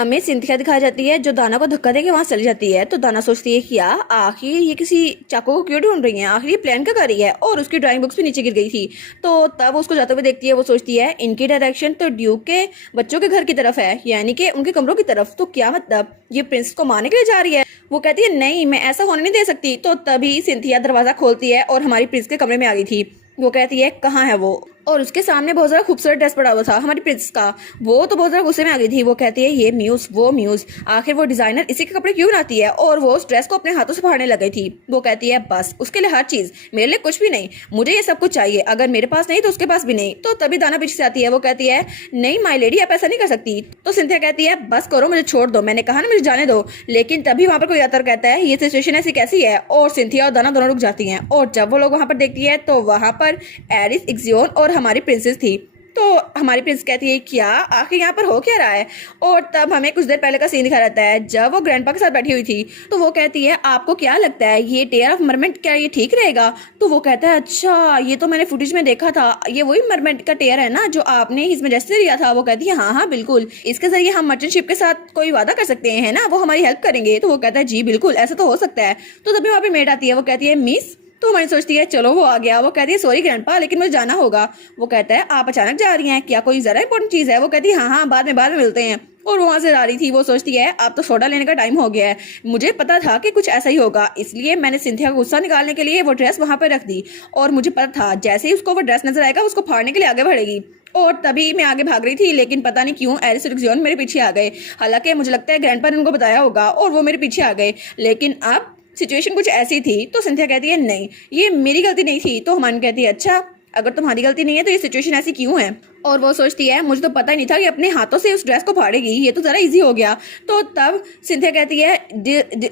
हमें सिंथिया दिखाई जाती है जो दाना को धक्का देके वहां चली जाती है। तो दाना सोचती है कि यार आखिर ये किसी चाकू को क्यों ढूंढ रही है, आखिर ये प्लान क्या कर रही है। और उसकी ड्राइंग बुक्स भी नीचे गिर गई थी। तो तब उसको जाते हुए देखती है। वो सोचती है इनकी डायरेक्शन तो ड्यूक के बच्चों के घर की तरफ है, यानी कि उनके कमरों की तरफ। तो क्या मतलब ये प्रिंस को मारने के लिए जा रही है। वो कहती है नहीं, मैं ऐसा होने नहीं दे सकती। तो तभी सिंथिया दरवाजा खोलती है और हमारी प्रिंस के कमरे में आ गई थी। वो कहती है कहाँ है वो, और उसके सामने बहुत ज्यादा खूबसूरत ड्रेस पड़ा हुआ था हमारी प्रिंस का। वो तो बहुत ज्यादा गुस्से में आ गई थी। वो कहती है ये म्यूज वो म्यूज, आखिर वो डिजाइनर इसी के कपड़े क्यों बनाती है। और वो उस ड्रेस को अपने हाथों से फाड़ने लग गई थी। वो कहती है बस उसके लिए हर चीज, मेरे लिए कुछ भी नहीं, मुझे ये सब कुछ चाहिए, अगर मेरे पास नहीं तो उसके पास भी नहीं। तो तभी दाना पीछे से आती है। वो कहती है नहीं माई लेडी, आप ऐसा नहीं कर सकती। तो सिंथिया कहती है बस करो, मुझे छोड़ दो, मैंने कहा ना मुझे जाने दो। लेकिन तभी वहां पर कोई आकर कहता है ये सिचुएशन ऐसी कैसी है। और सिंथिया और दाना दोनों रुक जाती हैं। और जब वो लोग वहां पर देखती है तो वहां पर एरिस, इक्सियोन और हमारी प्रिंसेस थी। तो हमारी प्रिंस कहती है क्या आखिर यहाँ पर हो क्या रहा है। और तब हमें कुछ देर पहले का सीन दिखा रहता है जब वो ग्रैंडपा के साथ बैठी हुई थी। तो वो कहती है आपको क्या लगता है ये टेयर ऑफ मरमेंट, क्या ये ठीक रहेगा। तो वो कहता है अच्छा ये तो मैंने फुटेज में देखा था, ये वही मरमेंट का टेयर है ना जो आपने इसमें जैसे लिया था। वो कहती है हाँ हाँ बिल्कुल, इसके जरिए हम मर्चेंट शिप के साथ कोई वादा कर सकते हैं ना, वो हमारी हेल्प करेंगे। तो वो कहता है जी बिल्कुल ऐसा तो हो सकता है। तो तभी वहाँ पे मेड आती है। वो कहती है मिस। तो हमारी सोचती है चलो वो आ गया। वो कहती है सॉरी ग्रैंडपा लेकिन मुझे जाना होगा। वो कहता है आप अचानक जा रही हैं, क्या कोई जरा इंपॉर्टेंट चीज है। वो कहती है हाँ हाँ बाद में मिलते हैं। और वो वहां से जा रही थी। वो सोचती है अब तो सोडा लेने का टाइम हो गया है, मुझे पता था कि कुछ ऐसा ही होगा, इसलिए मैंने सिंथिया का गुस्सा निकालने के लिए वो ड्रेस वहां पर रख दी। और मुझे पता था जैसे ही उसको वो ड्रेस नजर आएगा उसको फाड़ने के लिए आगे बढ़ेगी। और तभी मैं आगे भाग रही थी लेकिन पता नहीं क्यों एरिस और इक्सियोन मेरे पीछे आ गए। हालांकि मुझे लगता है ग्रैंडपा ने उनको बताया होगा और वो मेरे पीछे आ गए। लेकिन अब सिचुएशन कुछ ऐसी थी। तो सिंथिया कहती है नहीं ये मेरी गलती नहीं थी। तो हमारी कहती है अच्छा अगर तुम्हारी गलती नहीं है तो ये सिचुएशन ऐसी क्यों है। और वो सोचती है मुझे तो पता ही नहीं था कि अपने हाथों से उस ड्रेस को फाड़ेगी, ये तो जरा इजी हो गया। तो तब सिंथिया कहती है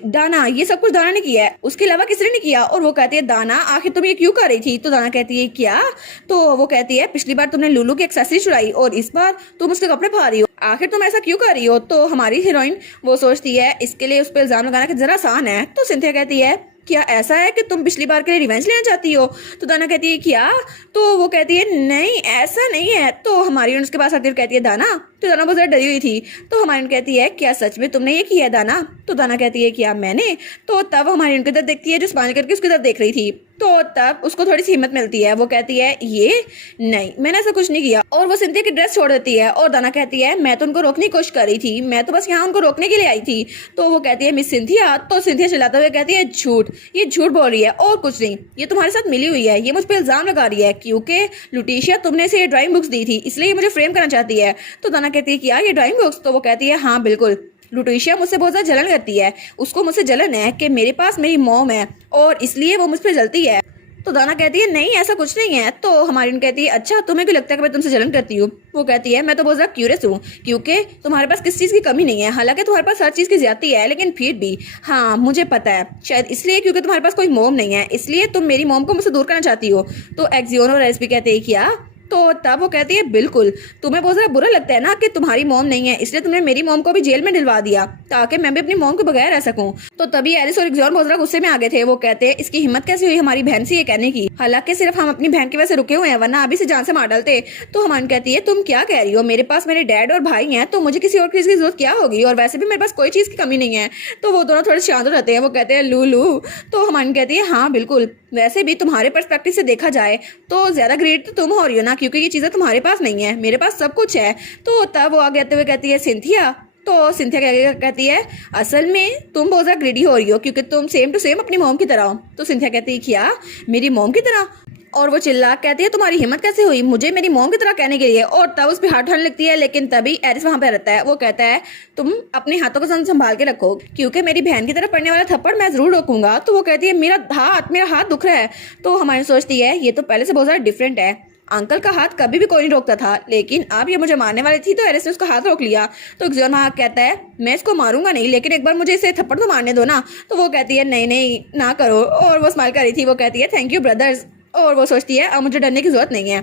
दाना ये सब कुछ दाना ने किया है, उसके अलावा किसने नहीं किया। और वो कहती है दाना आखिर तुम ये क्यों कर रही थी। तो दाना कहती है क्या। तो वो कहती है पिछली बार तुमने लुलू की एक्सेसरी चुराई और इस बार तुम उसके कपड़े फाड़ रही हो, आखिर तुम ऐसा क्यों कर रही हो। तो हमारी हीरोइन वो सोचती है इसके लिए उस पर इल्जाम लगाना कि जरा आसान है। तो सिंथिया कहती है क्या ऐसा है कि तुम पिछली बार के लिए रिवेंज लेना चाहती हो। तो दाना कहती है क्या। तो वो कहती है नहीं ऐसा नहीं है। तो हमारी उसके पास आती है कहती है दाना। तो दाना बहुत ज्यादा डरी हुई थी। तो हमारी कहती है क्या सच में तुमने ये किया है दाना। तो दाना कहती है क्या मैंने। तो तब हमारी उनकी तरफ देखती है जो स्माइल करके उसकी तरफ देख रही थी। तो तब उसको थोड़ी सी हिम्मत मिलती है। वो कहती है ये नहीं मैंने ऐसा कुछ नहीं किया। और वो सिंथिया की ड्रेस छोड़ देती है। और दाना कहती है मैं तो उनको रोकने की कोशिश कर रही थी, मैं तो बस यहाँ उनको रोकने के लिए आई थी। तो वो कहती है मिस सिंथिया। तो सिंथिया चिल्लाते हुए कहती है झूठ, ये झूठ बोल रही है और कुछ नहीं, ये तुम्हारे साथ मिली हुई है, ये मुझ पर इल्जाम लगा रही है क्योंकि लुटिशिया तुमने इसे ये ड्राइंग बुक्स दी थी इसलिए ये मुझे फ्रेम करना चाहती है। तो दाना कहती है क्या ये ड्राइंग बुक्स। तो वो कहती है हाँ बिल्कुल, लुटिशिया मुझसे बहुत ज्यादा जलन करती है, उसको मुझसे जलन है कि मेरे पास मेरी मॉम है और इसलिए वो मुझ पर जलती है। तो दाना कहती है नहीं ऐसा कुछ नहीं है। तो हमारी कहती है अच्छा तुम्हें क्यों लगता है कि मैं तुमसे जलन करती हूँ। वो कहती है मैं तो बहुत ज्यादा क्यूरियस हूँ क्योंकि तुम्हारे पास किस चीज की कमी नहीं है, हालांकि तुम्हारे पास हर चीज की ज्यादती है लेकिन फिर भी हाँ मुझे पता है शायद इसलिए क्योंकि तुम्हारे पास कोई मोम नहीं है, इसलिए तुम मेरी मोम को मुझसे दूर करना चाहती हो। तो एक्सियोन और एरिस भी कहते हैं क्या। तो तब वो कहती है बिल्कुल, तुम्हें बहुत ज्यादा बुरा लगता है ना कि तुम्हारी मॉम नहीं है, इसलिए तुमने मेरी मॉम को भी जेल में दिलवा दिया ताकि मैं भी अपनी मॉम के बगैर रह सकूं। तो तभी एरिस और इक्सियोन बहुत ज्यादा गुस्से में आ गए थे। वो कहते हैं इसकी हिम्मत कैसे हुई हमारी बहन से ये कहने की, हालांकि सिर्फ हम अपनी बहन की वजह से रुके हुए हैं वरना अभी से जान से मार डालते। तो हमान कहती है तुम क्या कह रही हो, मेरे पास मेरे डैड और भाई हैं तो मुझे किसी और चीज की जरूरत क्या होगी, और वैसे भी मेरे पास कोई चीज की कमी नहीं है। तो वो दोनों थोड़े शांत हो जाते हैं। वो कहते हैं लू। तो हमान कहती है हाँ बिल्कुल, वैसे भी तुम्हारे पर्सपेक्टिव से देखा जाए तो ज्यादा ग्रेट तो तुम हो रही हो ना क्योंकि ये चीजें तुम्हारे पास नहीं है, मेरे पास सब कुछ है। तो तब वो आगे आते हुए कहती है सिंथिया। तो सिंथिया कहती है असल में तुम बहुत ज्यादा ग्रेडी हो रही हो क्योंकि तुम सेम टू सेम अपनी मॉम की तरह हो। तो सिंथिया कहती है क्या मेरी मॉम की तरह। और वो चिल्ला कहती है तुम्हारी हिम्मत कैसे हुई मुझे मेरी मॉम की तरह कहने के लिए। और तब उस पर हाथ उठाने लगती है लेकिन तभी एरिस वहां पे रहता है। वो कहता है तुम अपने हाथों को संभाल के रखो क्योंकि मेरी बहन की तरफ पड़ने वाला थप्पड़ मैं जरूर रोकूंगा। तो वो कहती है मेरा हाथ दुख रहा है। तो हमारी सोचती है ये तो पहले से बहुत ज्यादा डिफरेंट है, अंकल का हाथ कभी भी कोई नहीं रोकता था लेकिन अब ये मुझे मारने वाली थी तो एरिस ने उसका हाथ रोक लिया। तो एक्सियोन वहां कहता है मैं इसको मारूंगा नहीं लेकिन एक बार मुझे इसे थप्पड़ तो मारने दो ना। तो वो कहती है नहीं नहीं ना करो। और वो स्माइल कर रही थी। वो कहती है थैंक यू ब्रदर्स। और वो सोचती है अब मुझे डरने की जरूरत नहीं है।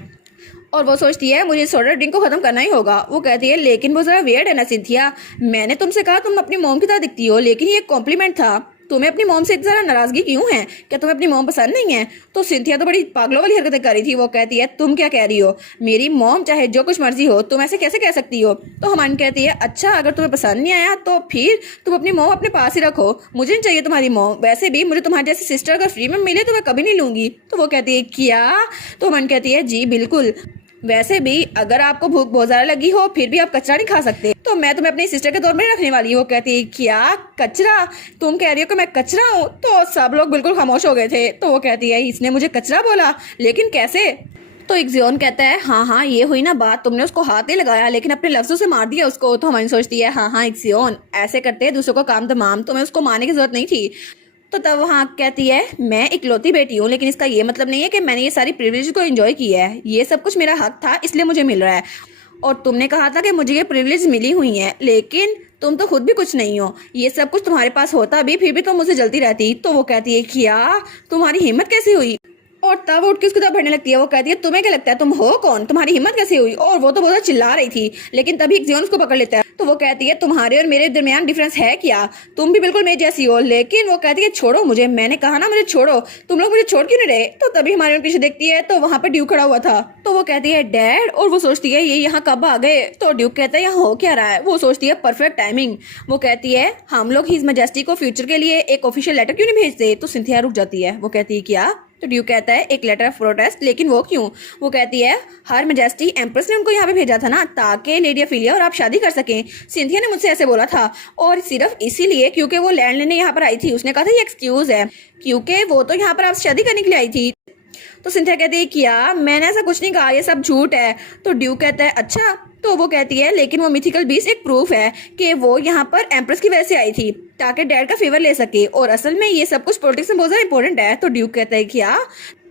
और वो सोचती है मुझे सोडा ड्रिंक को खत्म करना ही होगा। वो कहती है लेकिन वो जरा वियर्ड है ना सिंथिया, मैंने तुमसे कहा तुम अपनी मॉम की तरह दिखती हो लेकिन ये कॉम्प्लीमेंट था। तुम्हें अपनी मॉम से जरा नाराजगी क्यों है? क्या तुम्हें अपनी मॉम पसंद नहीं है? तो सिंथिया तो बड़ी पागलों वाली हरकतें कर रही थी। वो कहती है तुम क्या कह रही हो, मेरी मॉम चाहे जो कुछ मर्जी हो, तुम ऐसे कैसे कह सकती हो? तो हमारी कहती है अच्छा अगर तुम्हें पसंद नहीं आया तो फिर तुम अपनी मॉम अपने पास ही रखो, मुझे नहीं चाहिए तुम्हारी मॉम। वैसे भी मुझे तुम्हारी जैसी सिस्टर अगर फ्री में मिले तो मैं कभी नहीं लूंगी। तो वो कहती है क्या? तो हमारी कहती है जी बिल्कुल, वैसे भी अगर आपको भूख बहुत ज्यादा लगी हो फिर भी आप कचरा नहीं खा सकते, तो मैं तुम्हें अपनी सिस्टर के तौर में रखने वाली हूँ। वो कहती है क्या कचरा? तुम कह रही हो कि मैं कचरा हूँ? तो सब लोग बिल्कुल खामोश हो गए थे। तो वो कहती है इसने मुझे कचरा बोला, लेकिन कैसे? तो इक्सियोन कहता है हाँ ये हुई ना बात, तुमने उसको हाथ नहीं लगाया लेकिन अपने लफ्जों से मार दिया उसको। तो हमारी सोचती है हाँ इक्सियोन, ऐसे करते हैं दूसरों को काम तमाम, तुम्हें उसको मारने की जरूरत नहीं थी। तो तब वहाँ कहती है मैं इकलौती बेटी हूँ, लेकिन इसका ये मतलब नहीं है कि मैंने ये सारी प्रिविलेज को एंजॉय किया है। ये सब कुछ मेरा हक था इसलिए मुझे मिल रहा है, और तुमने कहा था कि मुझे ये प्रिविलेज मिली हुई है, लेकिन तुम तो खुद भी कुछ नहीं हो। ये सब कुछ तुम्हारे पास होता भी फिर भी तुम मुझसे जलती रहती। तो वो कहती है क्या तुम्हारी हिम्मत कैसे हुई? और तब उठ के उसकी तरफ बढ़ने लगती है। वो कहती है तुम्हें क्या लगता है तुम हो कौन, तुम्हारी हिम्मत कैसे हुई? और वो तो बहुत चिल्ला रही थी, लेकिन तभी जियोन उसको पकड़ लेता है। तो वो कहती है तुम्हारे और मेरे दरमियान डिफरेंस है क्या? तुम भी बिल्कुल मेरी जैसी हो। लेकिन वो कहती है छोड़ो मुझे, मैंने कहा ना मुझे छोड़ो, तुम लोग मुझे छोड़ क्यों नहीं रहे? तो तभी हमारे पीछे देखती है तो वहाँ पे ड्यूक खड़ा हुआ था। तो वो कहती है डैड, और वो सोचती है ये यहाँ कब आ गए? तो ड्यूक कहता है यहाँ हो क्या रहा है? वो सोचती है परफेक्ट टाइमिंग। वो कहती है हम लोग हिज मैजेस्टी को फ्यूचर के लिए एक ऑफिशियल लेटर क्यों नहीं भेजते? तो सिंथिया रुक जाती है। वो कहती है क्या? तो ड्यूक कहता है एक लेटर ऑफ प्रोटेस्ट, लेकिन वो क्यों? वो कहती है हर मैजेस्टी एम्प्रेस ने उनको यहाँ पे भेजा था ना ताकि लेडी ऑफिलिया और आप शादी कर सकें। सिंथिया ने मुझसे ऐसे बोला था, और सिर्फ इसीलिए क्योंकि वो लैंड लेने यहाँ पर आई थी। उसने कहा था ये एक्सक्यूज है क्योंकि वो तो यहाँ पर आप शादी करने के लिए आई थी। तो सिंथिया कहती है क्या? मैंने ऐसा कुछ नहीं कहा, ये सब झूठ है। तो ड्यूक कहता है अच्छा। तो वो कहती है लेकिन वो मिथिकल बीस्ट एक प्रूफ है कि वो यहाँ पर एम्प्रेस की वजह से आई थी ताकि डैड का फेवर ले सके, और असल में ये सब कुछ पॉलिटिक्स में बहुत ज्यादा इंपॉर्टेंट है। तो ड्यूक कहता है क्या?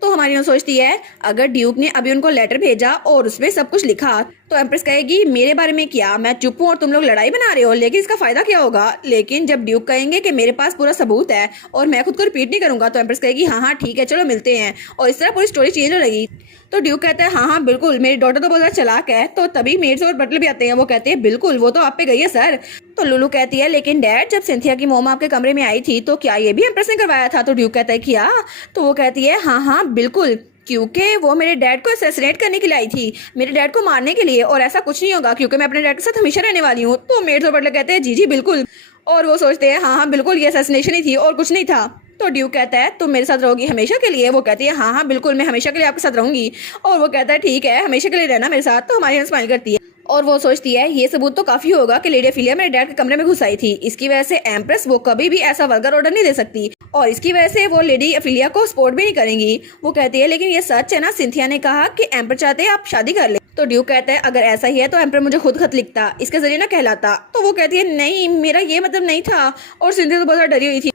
तो हमारी सोचती है अगर ड्यूक ने अभी उनको लेटर भेजा और उसमें सब कुछ लिखा तो एम्प्रेस कहेगी मेरे बारे में क्या, मैं चुप हूँ और तुम लोग लड़ाई बना रहे हो, लेकिन इसका फायदा क्या होगा? लेकिन जब ड्यूक कहेंगे कि मेरे पास पूरा सबूत है और मैं खुद को रिपीट नहीं करूंगा, तो एम्प्रेस कहेगी हाँ ठीक है चलो मिलते हैं, और इस तरह पूरी स्टोरी चेंज हो रहेगी। तो ड्यूक कहता है हाँ बिल्कुल, मेरी डॉटर तो बहुत ज्यादा चालाक है। तो तभी मेड्स और बटलर भी आते हैं। वो कहते हैं बिल्कुल वो तो आप पे गई है सर। तो लुलू कहती है लेकिन डैड जब सिंथिया की मोम आपके कमरे में आई थी तो क्या ये भी एम्प्रेस ने करवाया था? तो ड्यूक कहता है क्या? तो वो कहती है हाँ बिल्कुल, क्योंकि वो मेरे डैड को असैसिनेट करने के लिए आई थी, मेरे डैड को मारने के लिए, और ऐसा कुछ नहीं होगा क्योंकि मैं अपने डैड के साथ हमेशा रहने वाली हूँ। तो मेड्स और बटलर कहते हैं जी बिल्कुल, और वो सोचते हैं हाँ बिल्कुल ये असैसिनेशन ही थी और कुछ नहीं था। तो ड्यूक कहता है तुम मेरे साथ रहोगी हमेशा के लिए? वो कहती है हाँ बिल्कुल मैं हमेशा के लिए आपके साथ रहूंगी। और वो कहता है ठीक है हमेशा के लिए रहना मेरे साथ। तो हमारी स्माइल करती है और वो सोचती है ये सबूत तो काफी होगा कि लेडी ऑफिलिया मेरे डैड के कमरे में घुस आई थी, इसकी वजह से एम्प्रेस वो कभी भी ऐसा वल्गर ऑर्डर नहीं दे सकती, और इसकी वजह से वो लेडी ऑफिलिया को सपोर्ट भी नहीं करेंगी। वो कहती है लेकिन ये सच है ना? सिंथिया ने कहा कि एम्पर चाहते हैं आप शादी कर ले। तो ड्यूक कहता है अगर ऐसा ही है तो एम्पर मुझे खुद खत लिखता, इसके जरिए ना कहलाता। तो वो कहती है नहीं मेरा ये मतलब नहीं था, और सिंथिया तो बहुत ज्यादा डरी हुई थी।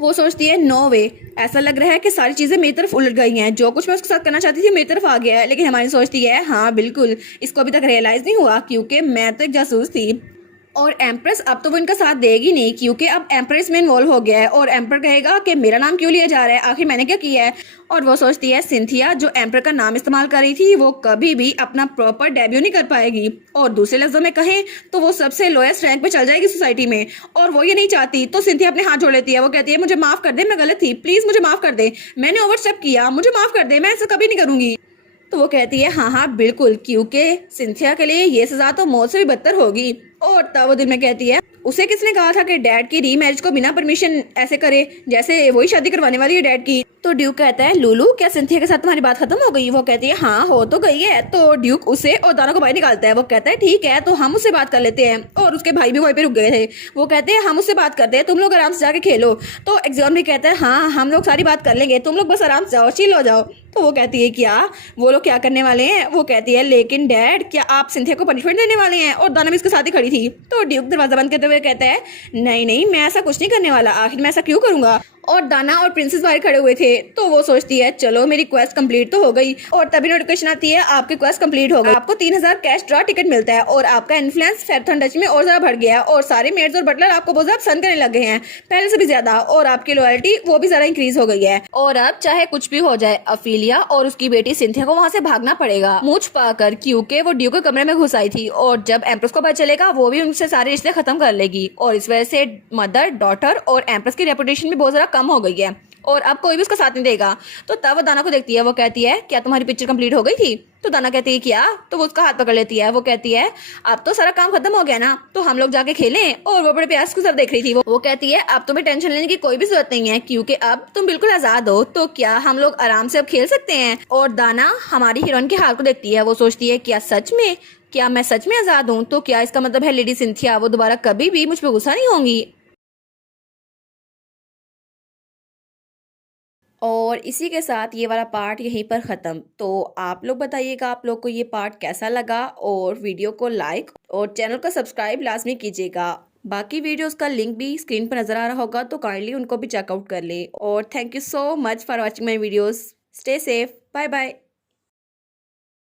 वो सोचती है नो वे, ऐसा लग रहा है कि सारी चीजें मेरी तरफ उलट गई हैं, जो कुछ मैं उसके साथ करना चाहती थी मेरी तरफ आ गया है। लेकिन हमारी सोचती है हाँ बिल्कुल, इसको अभी तक रियलाइज नहीं हुआ क्योंकि मैं तो एक जासूस थी, और एम्प्रेस अब तो वो इनका साथ देगी नहीं क्योंकि अब एम्प्रेस में इन्वॉल्व हो गया है, और एम्पर कहेगा कि मेरा नाम क्यों लिया जा रहा है, आखिर मैंने क्या किया है? और वो सोचती है सिंथिया जो एम्पर का नाम इस्तेमाल कर रही थी वो कभी भी अपना प्रॉपर डेब्यू नहीं कर पाएगी, और दूसरे लफ्जों में कहें तो वो सबसे लोएस्ट रैंक पे चल जाएगी सोसाइटी में, और वो ये नहीं चाहती। तो सिंथिया अपने हाथ जोड़ लेती है। वो कहती है मुझे माफ कर दे, मैं गलत थी, प्लीज मुझे माफ कर दे, मैंने ओवरस्टेप किया, मुझे माफ कर दे, मैं ऐसा कभी नहीं करूंगी। तो वो कहती है हाँ बिल्कुल, क्योंकि सिंथिया के लिए ये सजा तो मौत से भी बदतर होगी। और तब वो दिल में कहती है उसे किसने कहा था कि डैड की रीमैरिज को बिना परमिशन ऐसे करे जैसे वही शादी करवाने वाली है डैड की? तो ड्यूक कहता है लुलू क्या सिंथिया के साथ तुम्हारी बात खत्म हो गई? वो कहती है हाँ हो तो गई है। तो ड्यूक उसे और दाना को बाहर निकालता है। वो कहता है ठीक है तो हम उससे बात कर लेते हैं, और उसके भाई भी वहीं पे रुक गए थे। वो कहते हैं हम उससे बात करते हैं, तुम लोग आराम से जाके खेलो। तो एग्जाम भी कहता है हाँ हम लोग सारी बात कर लेंगे, तुम लोग बस आराम से जाओ, चिल हो जाओ। तो वो कहती है क्या वो लोग क्या करने वाले हैं? वो कहती है लेकिन डैड क्या आप सिंथिया को पनिशमेंट देने वाले हैं? और दाना भी इसके साथ ही खड़ी थी। तो ड्यूक दरवाजा बंद करते हुए कहता है नहीं नहीं मैं ऐसा कुछ नहीं करने वाला, आखिर मैं ऐसा क्यों करूंगा? और दाना और प्रिंसेस बाहर खड़े हुए थे। तो वो सोचती है चलो मेरी क्वेस्ट कंप्लीट तो हो गई, और तभी नोटिफिकेशन आती है आपकी क्वेस्ट कंप्लीट हो गई। आपको 3000 कैश ड्रा टिकट मिलता है और आपका इन्फ्लुएंस फेरथन डच में और ज्यादा बढ़ गया है और सारे मेड्स और बटलर आपको बहुत ज्यादा पसंद करने लगे हैं पहले से भी ज्यादा, और आपकी लॉयल्टी वो भी ज्यादा इंक्रीज हो गई है। और अब चाहे कुछ भी हो जाए अफीलिया और उसकी बेटी सिंथिया को वहाँ से भागना पड़ेगा मुझ पाकर, क्योंकि वो ड्यू के कमरे में घुस आई थी और जब एम्प्रेस को पता चलेगा वो भी उनसे सारे रिश्ते खत्म कर लेगी, और इस वजह से मदर डॉटर और एम्प्रेस की रेपुटेशन भी बहुत ज्यादा कम हो गई है और अब कोई भी उसका साथ नहीं देगा। तो तब वो दाना को देखती है, वो कहती है क्या तुम्हारी पिक्चर कंप्लीट हो गई थी? तो दाना कहती है क्या? तो वो उसका हाथ पकड़ लेती है, वो कहती है अब तो सारा काम खत्म हो गया ना, तो हम लोग जाके खेलें। और वो बड़े प्यार से सब देख रही थी। वो कहती है अब तुम्हें टेंशन लेने की कोई भी जरूरत नहीं है क्योंकि अब तुम बिल्कुल आजाद हो, तो क्या हम लोग आराम से अब खेल सकते हैं। और दाना हमारी हीरोइन के हाल को देखती है, वो सोचती है क्या सच में, क्या मैं सच में आजाद हूँ? तो क्या इसका मतलब है लेडी सिंथिया वो दोबारा कभी भी मुझ पर गुस्सा नहीं होंगी? और इसी के साथ ये वाला पार्ट यहीं पर ख़त्म। तो आप लोग बताइएगा आप लोग को ये पार्ट कैसा लगा, और वीडियो को लाइक और चैनल को सब्सक्राइब लाजमी कीजिएगा। बाकी वीडियोस का लिंक भी स्क्रीन पर नज़र आ रहा होगा, तो काइंडली उनको भी चेकआउट कर ले। और thank you so much for watching my videos. Stay safe, bye bye.